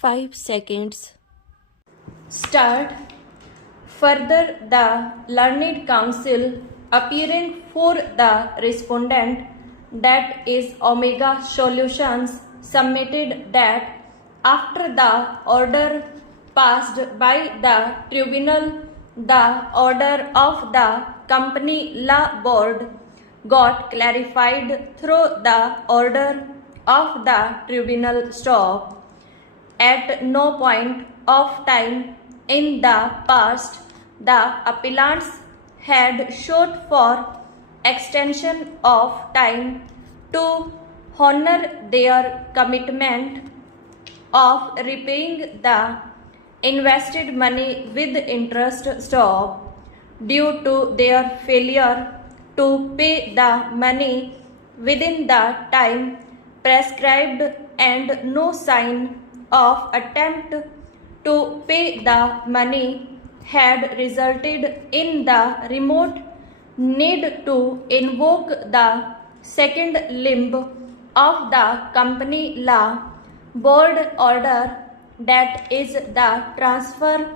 5 seconds. Start. Further, the learned counsel appearing for the respondent, that is Omega Solutions, submitted that after the order passed by the tribunal, the order of the company law board got clarified through the order of the tribunal stop. At no point of time in the past, the appellants had sought for extension of time to honor their commitment of repaying the invested money with interest stop. Due to their failure to pay the money within the time prescribed and no sign of attempt to pay the money had resulted in the remote need to invoke the second limb of the company law board order, that is the transfer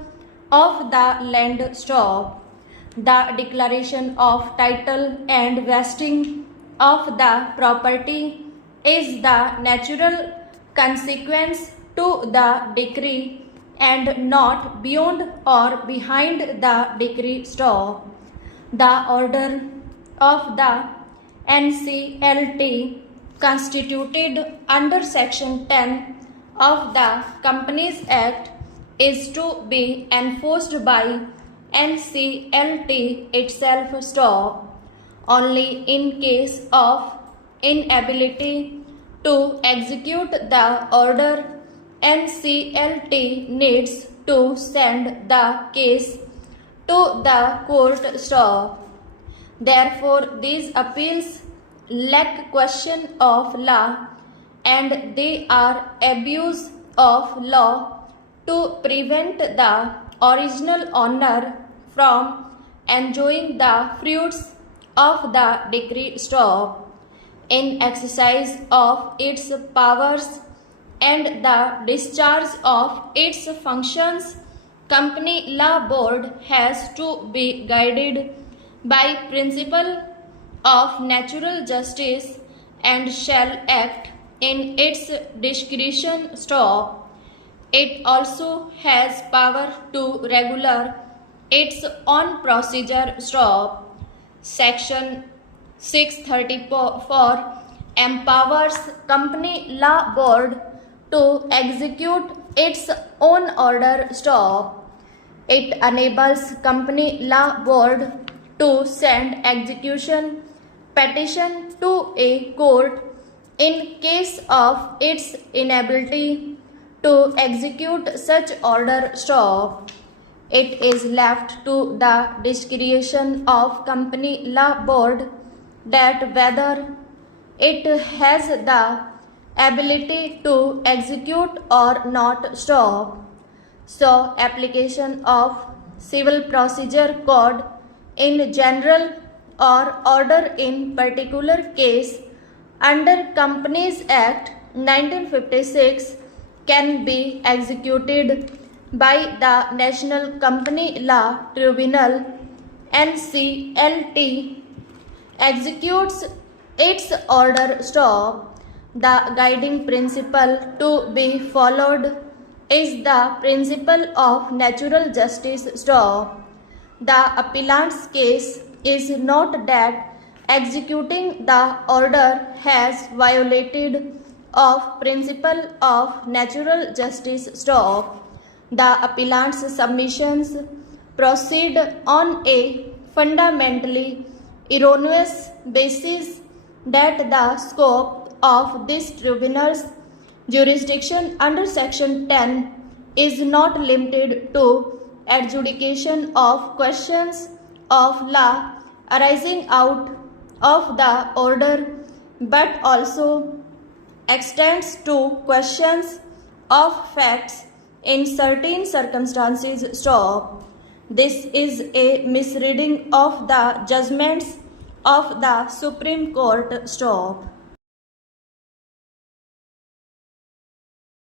of the land stop. The declaration of title and vesting of the property is the natural consequence to the decree and not beyond or behind the decree stop. The order of the NCLT constituted under Section 10 of the Companies Act is to be enforced by NCLT itself stop only in case of inability to execute the order. NCLT needs to send the case to the court stop. Therefore, these appeals lack question of law and they are abuse of law to prevent the original owner from enjoying the fruits of the decree stop. In exercise of its powers and the discharge of its functions, Company Law Board has to be guided by principle of natural justice and shall act in its discretion stop. It also has power to regulate its own procedure stop. Section 634 empowers Company Law Board to execute its own order stop. It enables Company Law Board to send execution petition to a court in case of its inability to execute such order stop. It is left to the discretion of Company Law Board that whether it has the ability to execute or not stop. So, application of Civil Procedure Code in general or order in particular case under Companies Act 1956 can be executed by the National Company Law Tribunal. NCLT executes its order stop. The guiding principle to be followed is the principle of natural justice stop. The appellant's case is not that executing the order has violated of principle of natural justice stop. The appellant's submissions proceed on a fundamentally erroneous basis that the scope of this tribunal's jurisdiction under Section 10 is not limited to adjudication of questions of law arising out of the order, but also extends to questions of facts in certain circumstances stop. This is a misreading of the judgments of the Supreme Court stop.